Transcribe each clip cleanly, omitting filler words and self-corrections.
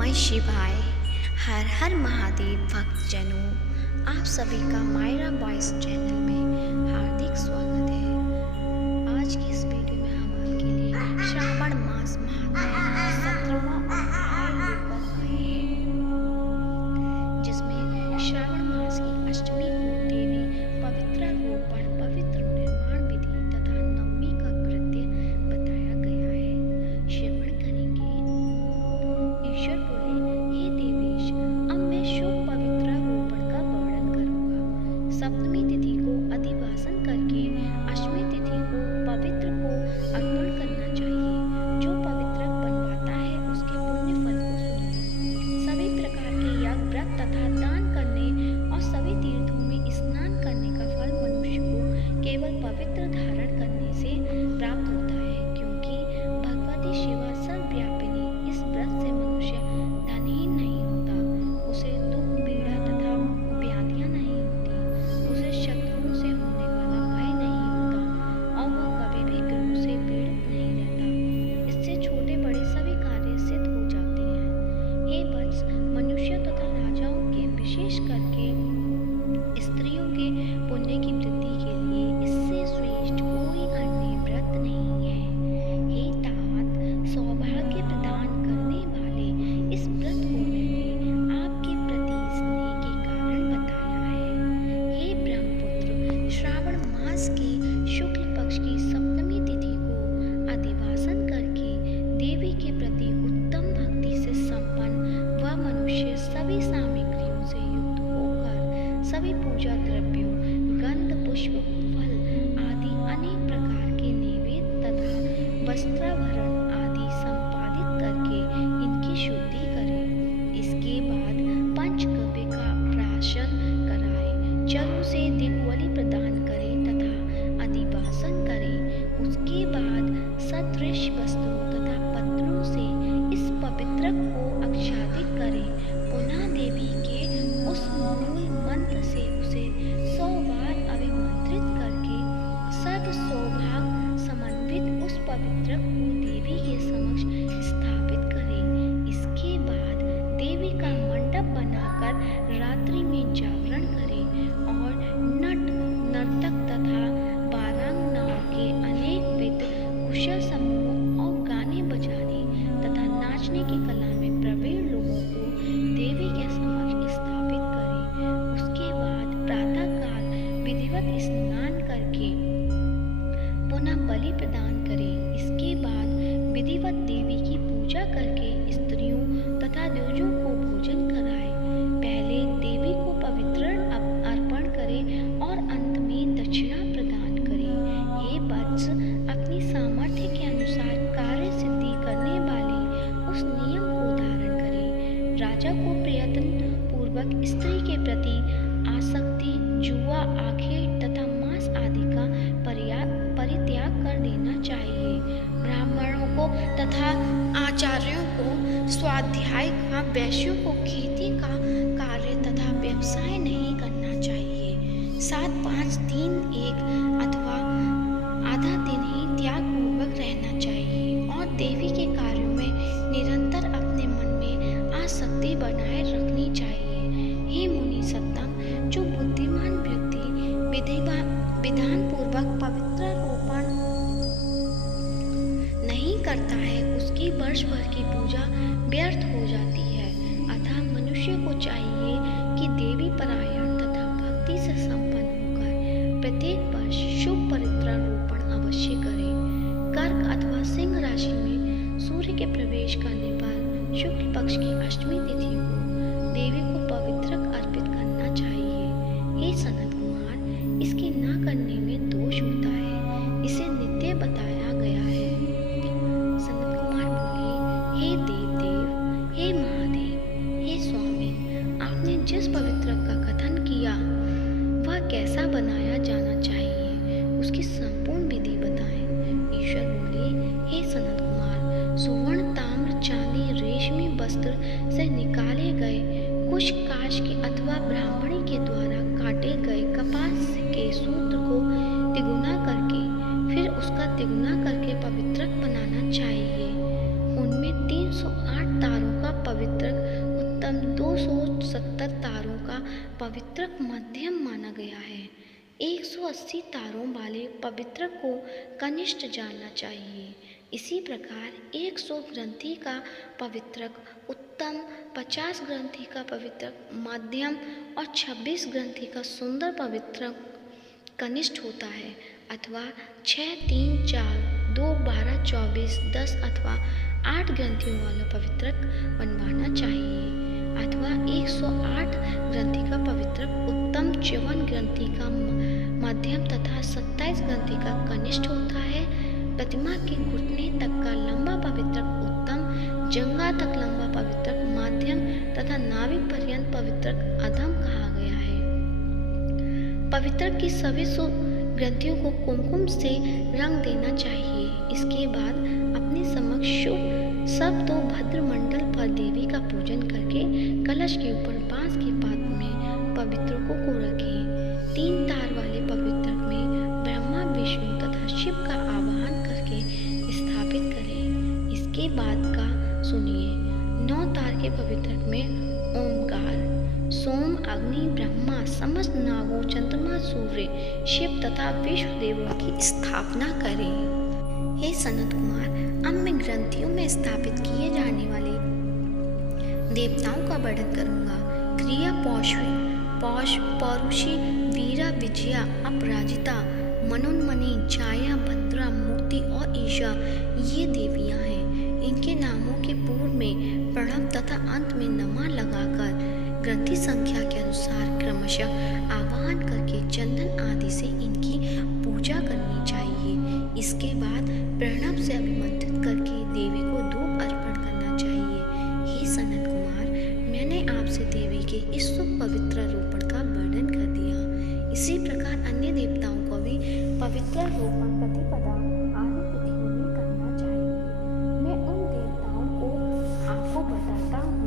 नमः शिवाय। हर हर महादेव भक्तजनों, आप सभी का मायरा वॉइस चैनल में हार्दिक स्वागत है। आज की इस वीडियो में हम आपके लिए श्रावण मास महात्म्य 17वां अध्याय लेकर आए हैं, जिसमें श्रावण मास की अष्टमी को देवी पवित्र रोपण, पवित्र निर्माण विधि तथा नवमी का कृत्य बताया गया है। श्रवण करेंगे। ईश्वर बोले, हे देवेश, अब मैं शुभ पवित्र रोपण का वर्णन करूंगा। सप्तमी तिथि को अधिवासन करके अष्टमी तिथि को पवित्र को अर्पण करना चाहिए। जो पवित्र बनवाता है उसके पुण्य फल को सुनिए। सभी प्रकार के यज्ञ, व्रत तथा दान करने और सभी तीर्थों में स्नान करने का फल मनुष्य को केवल पवित्र धारण करने से प्राप्त होता है, क्योंकि भगवती शिवा सर्वव्यापिनी। इस व्रत से मनुष्य धनहीन नहीं होता, उसे दुख, पीड़ा तथा व्याधियां नहीं होती, उसे शत्रुओं से होने वाला भय नहीं होता और वह कभी भी ग्रहों से पीड़ित नहीं रहता। इससे छोटे बड़े सभी कार्य सिद्ध हो जाते हैं। हे वत्स, मनुष्य तथा राजाओं के, विशेष करके स्त्रियों के पुण्य की वृद्धि के लिए इससे श्रेष्ठ कोई अन्य व्रत नहीं है। हे तात, सौभाग्य प्रदान करने वाले इस व्रत को मैंने आपके प्रति स्नेह के कारण बताया है। हे ब्रह्मपुत्र, श्रावण मास की शुक्ल पक्ष की सप्तमी तिथि को अधिवासन करके देवी के प्रति उत्तम भक्ति से संपन्न वह मनुष्य सभी सामग्रियों से युक्त होकर सभी पूजा द्रव्यों, गंध, पुष्प, फल आदि अनेक प्रकार के नैवेद्य तथा वस्त्राभरण आदि संपादित करके इनकी शुद्धि करे। इसके बाद पंचगव्य का प्राशन कराए, जलों से दिग्बलि प्रदान करे तथा अधिवासन करे। उसके बाद सदृश वस्त्रों तथा पत्रों से इस पवित्र को आच्छादित करे। पुनः देवी के उस मूल मंत्र से उसे 100 बार अभिमंत्रित करके सद सौभाग्य समन्वित उस पवित्र को देवी के समक्ष स्थापित करे। इसके बाद देवी का मंडप बनाकर रात्रि में जागरण करे और नट, नर्तक तथा बारांगनाओं के अनेक विध कुशल समूह और गाने बजाने तथा नाचने की कला में प्रवीण लोगों को देवी के समक्ष स्थापित करे। उसके बाद प्रातः काल विधिवत स्नान करके पुनः बलि प्रदान करे। इसके बाद विधिवत देवी की पूजा करके स्त्रियों तथा द्विजों को भोजन कराए। पहले देवी को पवित्र अर्पण करे और अंत में दक्षिणा प्रदान करे। हे वत्स, अपनी सामर्थ्य के अनुसार कार्य सिद्धि करने वाले उस नियम को धारण करे। राजा को प्रयत्न पूर्वक स्त्री के प्रति आसक्ति, जुआ, आखेट तथा मांस आदि का परित्याग कर देना चाहिए। ब्राह्मणों को तथा आचार्यों को स्वाध्याय का, वैश्यों को खेती का कार्य तथा व्यवसाय नहीं करना चाहिए। 7, 5, 3, 1 अथवा आधा दिन ही त्याग पूर्वक रहना चाहिए और देवी के कार्यों में निरंतर अपने मन में आसक्ति बनाए रखनी चाहिए। हे मुनि सत्तम, जो बुद्धिमान व्यक्ति विधान पूर्वक पवित्र रोपण नहीं करता है, उसकी वर्ष भर की पूजा व्यर्थ हो जाती है। अतः मनुष्य को चाहिए कि देवी परायण तथा भक्ति से संपन्न होकर प्रत्येक वर्ष शुभ पवित्र रोपण अवश्य करे। कर्क अथवा सिंह राशि में सूर्य के प्रवेश करने पर शुक्ल पक्ष की अष्टमी तिथि को देवी को पवित्र अर्पित करना चाहिए। हे सनत कुमार, इसके न करने में दोष होता है, इसे नित्य बताया गया है। सनत कुमार बोले, हे देव, हे महादेव, हे स्वामी, आपने जिस पवित्र का कथन किया वह कैसा बनाया जाना चाहिए, उसकी संपूर्ण विधि बताएं। ईश्वर बोले, हे सनत कुमार, सुवर्ण, ताम्र, चांदी, रेशमी वस्त्र से निकाले गए कुश काश के अथवा ब्राह्मणी के द्वारा काटे गए कपास के सूत्र को तिगुना करके फिर उसका तिगुना करके पवित्रक बनाना चाहिए। उनमें 308 तारों का पवित्रक उत्तम 270 तारों का पवित्रक मध्यम माना गया है। 180 तारों वाले पवित्रक को कनिष्ठ जानना चाहिए। इसी प्रकार 100 ग्रंथि का पवित्रक उत्तम, 50 ग्रंथि का पवित्रक मध्यम और 26 ग्रंथि का सुंदर पवित्रक कनिष्ठ होता है, अथवा 6, 3, 4, 2, 12, 24, 10 अथवा 8 ग्रंथियों वाला पवित्रक बनवाना चाहिए, अथवा 108 ग्रंथि का पवित्रक उत्तम, 54 ग्रंथि का मध्यम तथा 27 ग्रंथि का कनिष्ठ होता है। प्रतिमा के घुटने तक का लंबा पवित्रक उत्तम, जंघा तक लंबा पवित्रक मध्यम तथा नाभिक पर्यंत पवित्रक अधम कहा गया है। पवित्रक की सभी 100 ग्रंथियों को कुमकुम से रंग देना चाहिए। इसके बाद अपने समक्ष शुभ सब तो भद्र मंडल पर देवी का पूजन करके कलश के ऊपर बांस के पात्र में पवित्रकों को रखें। 3 तार वाले पवित्रक में ब्रह्मा, विष्णु तथा शिव का आवाहन करके स्थापित करें। इसके बाद का सुनिए। 9 तार के पवित्रक में ओमकार, सोम, अग्नि, ब्रह्मा, समस्त नागों, चंद्रमा, सूर्य, शिव तथा विश्व देवों की स्थापना करें। हे सनत कुमार, अब मैं ग्रंथियों में स्थापित किए जाने वाले देवताओं का वर्णन करूंगा। क्रिया पौरुषी, वीरा, विजया, अपराजिता, मनोन्मनी, छाया, भद्रा, मुक्ति और ईशा ये देवियां हैं। इनके नामों के पूर्व में प्रणव तथा अंत में नमा लगाकर ग्रंथि संख्या के अनुसार क्रमशः आवाहन करके चंदन आदि से इनकी पूजा करनी चाहिए। इसके बाद प्रणव से अभिमंत्रित करके देवी को धूप अर्पण करना चाहिए। हे सनत कुमार, मैंने आपसे देवी के इस शुभ पवित्र रोपण का वर्णन कर दिया। इसी प्रकार अन्य देवताओं को भी पवित्र रोपण प्रतिपदा आदि तिथियों में करना चाहिए। मैं उन देवताओं को आपको बताता हूँ।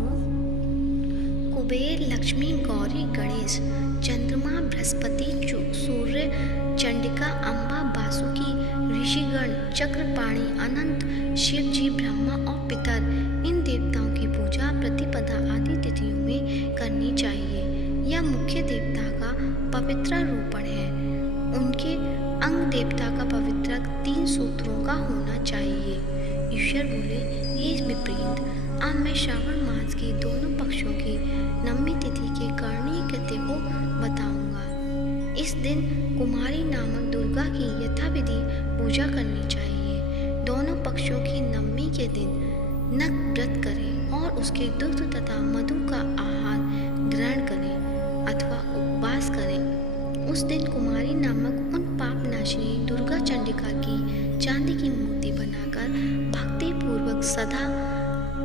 कुबेर, लक्ष्मी, गौरी, गणेश, चंद्रमा, बृहस्पति, सूर्य, चंडिका, अम्बा, वासुकी, ऋषिगण, चक्रपाणि, अनंत, शिव जी, ब्रह्मा और पितर, इन देवताओं की पूजा प्रतिपदा आदि तिथियों में करनी चाहिए। यह मुख्य देवता का पवित्र रोपण है। उनके अंग देवता का पवित्रक 3 सूत्रों का होना चाहिए। ईश्वर बोले, हे विप्रीत, अब मैं श्रावण मास के दोनों पक्षों की नवमी तिथि के करणीय कृत्य को बताऊंगा। इस दिन कुमारी नामक दुर्गा की यथाविधि पूजा करनी चाहिए। दोनों पक्षों की नवमी के दिन नक व्रत करें और उसके दुग्ध तथा मधु का आहार ग्रहण करें अथवा उपवास करें। उस दिन कुमारी नामक उन पापनाशिनी दुर्गा चंडिका की चांदी की मूर्ति बनाकर भक्ति पूर्वक सदा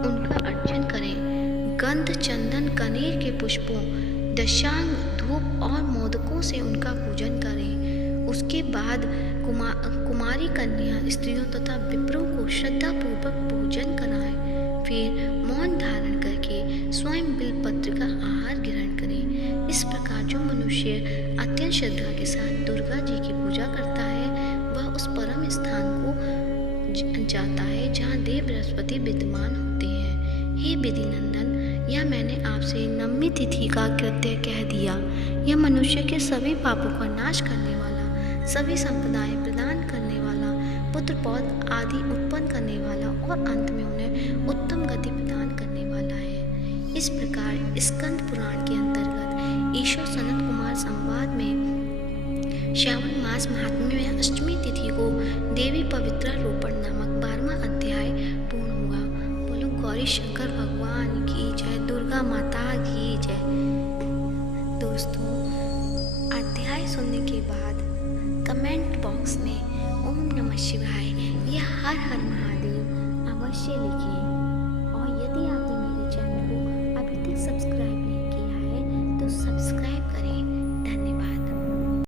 उनका अर्चन करें। गंध, चंदन, कनेर के पुष्पों, दशांग, धूप और मोदकों से उनका पूजन करें। उसके बाद कुमारी कन्या स्त्रियों तथा विप्रों को श्रद्धा पूर्वक पूजन कराएं। फिर मौन धारण करके स्वयं बिलपत्र का आहार ग्रहण करें। इस प्रकार जो मनुष्य अत्यंत श्रद्धा के साथ दुर्गा जी की पूजा करता है वह उस परम स्थान को जाता है जहाँ देव बृहस्पति विद्यमान होते हैं। हे विधि नंदन, यह मैंने आपसे नवमी तिथि का कृत्य कह दिया। यह मनुष्य के सभी पापों का नाश करने वाला, सभी संपदाएं प्रदान करने वाला, पुत्र पौत्र आदि उत्पन्न करने वाला और अंत में उन्हें उत्तम गति प्रदान करने वाला है। इस प्रकार स्कंद पुराण के अंतर्गत ईश्वर सनत कुमार संवाद में श्रावण मास महात्म्य में अष्टमी तिथि को देवी पवित्र रोपण नामक 12वां अध्याय पूर्ण हुआ। बोलो गौरी शंकर भगवान की जय, दुर्गा माता की जय। दोस्तों, अध्याय सुनने के बाद कमेंट बॉक्स में ओम नमः शिवाय या हर हर महादेव अवश्य लिखिए।